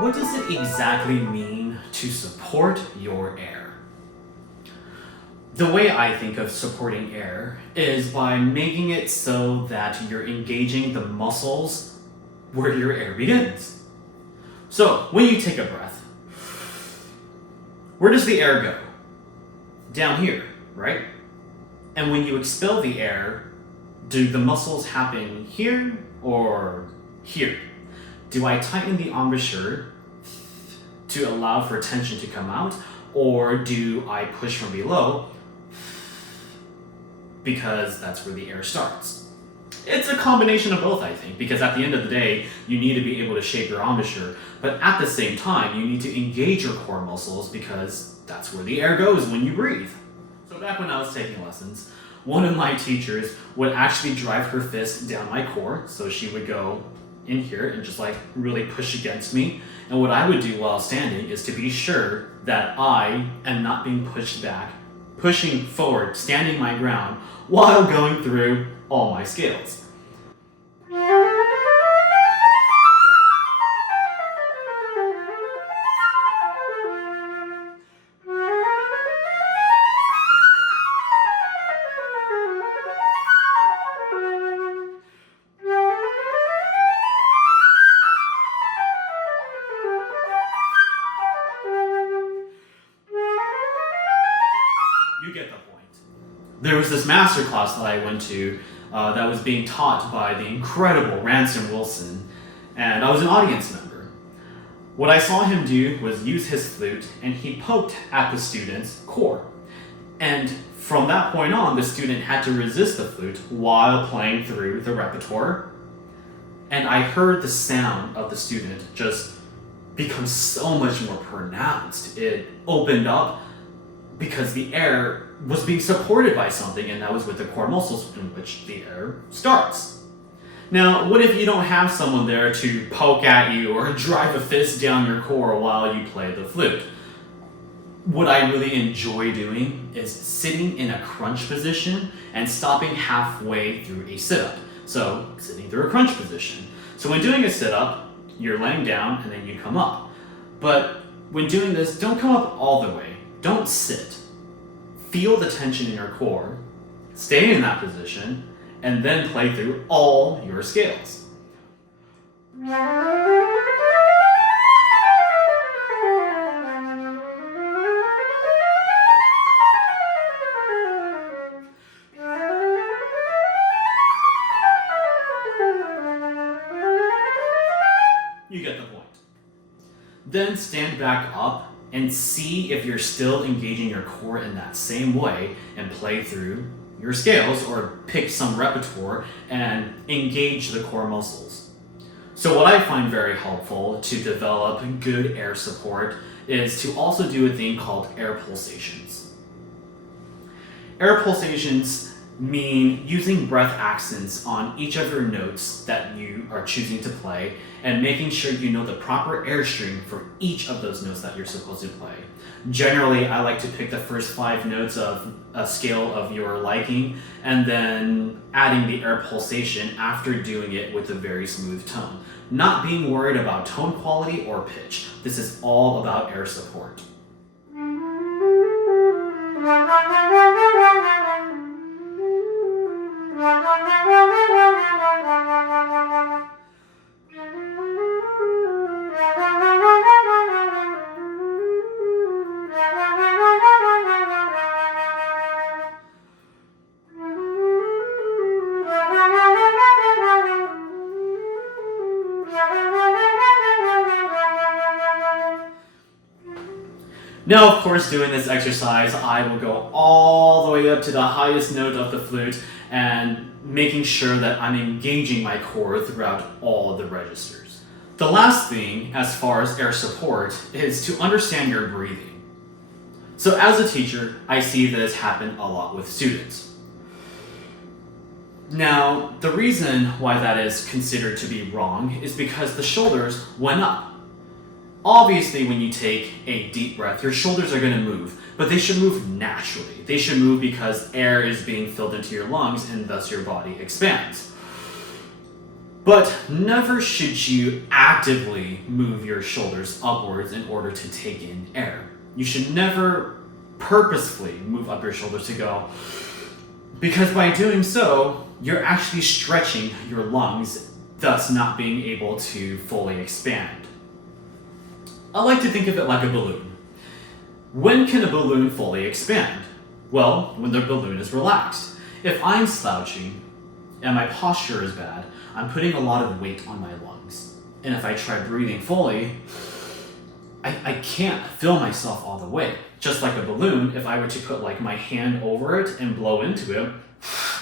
What does it exactly mean to support your air? The way I think of supporting air is by making it so that you're engaging the muscles where your air begins. So, when you take a breath, where does the air go? Down here, right? And when you expel the air, do the muscles happen here or here? Do I tighten the embouchure to allow for tension to come out, or do I push from below because that's where the air starts? It's a combination of both, I think, because at the end of the day, you need to be able to shape your embouchure, but at the same time, you need to engage your core muscles because that's where the air goes when you breathe. So back when I was taking lessons, one of my teachers would actually drive her fist down my core, so she would go in here and just like really push against me. And what I would do while standing is to be sure that I am not being pushed back, pushing forward, standing my ground while going through all my scales. You get the point. There was this master class that I went to that was being taught by the incredible Ransom Wilson, and I was an audience member. What I saw him do was use his flute, and he poked at the student's core. And from that point on, the student had to resist the flute while playing through the repertoire. And I heard the sound of the student just become so much more pronounced. It opened up because the air was being supported by something, and that was with the core muscles in which the air starts. Now, what if you don't have someone there to poke at you or drive a fist down your core while you play the flute? What I really enjoy doing is sitting in a crunch position and stopping halfway through a sit-up. So, sitting through a crunch position. So when doing a sit-up, you're laying down and then you come up. But when doing this, don't come up all the way. Don't sit. Feel the tension in your core, stay in that position, and then play through all your scales. You get the point. Then stand back up and see if you're still engaging your core in that same way and play through your scales, or pick some repertoire and engage the core muscles. So what I find very helpful to develop good air support is to also do a thing called air pulsations. Air pulsations mean using breath accents on each of your notes that you are choosing to play and making sure you know the proper airstream for each of those notes that you're supposed to play. Generally, I like to pick the first 5 notes of a scale of your liking and then adding the air pulsation after doing it with a very smooth tone. Not being worried about tone quality or pitch. This is all about air support. Now, of course, doing this exercise, I will go all the way up to the highest note of the flute and making sure that I'm engaging my core throughout all of the registers. The last thing, as far as air support, is to understand your breathing. So as a teacher, I see this happen a lot with students. Now, the reason why that is considered to be wrong is because the shoulders went up. Obviously, when you take a deep breath, your shoulders are going to move, but they should move naturally. They should move because air is being filled into your lungs and thus your body expands. But never should you actively move your shoulders upwards in order to take in air. You should never purposefully move up your shoulders to go, because by doing so, you're actually stretching your lungs, thus not being able to fully expand. I like to think of it like a balloon. When can a balloon fully expand? Well, when the balloon is relaxed. If I'm slouching and my posture is bad, I'm putting a lot of weight on my lungs. And if I try breathing fully, I can't fill myself all the way. Just like a balloon, if I were to put like my hand over it and blow into it,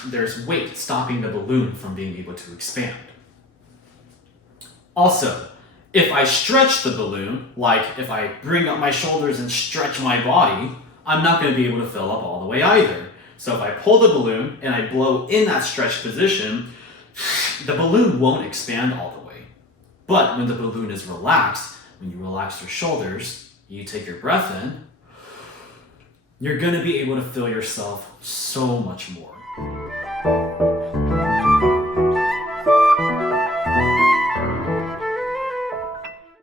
there's weight stopping the balloon from being able to expand. Also, if I stretch the balloon, like if I bring up my shoulders and stretch my body, I'm not going to be able to fill up all the way either. So if I pull the balloon and I blow in that stretched position, the balloon won't expand all the way. But when the balloon is relaxed, when you relax your shoulders, you take your breath in, you're going to be able to fill yourself so much more.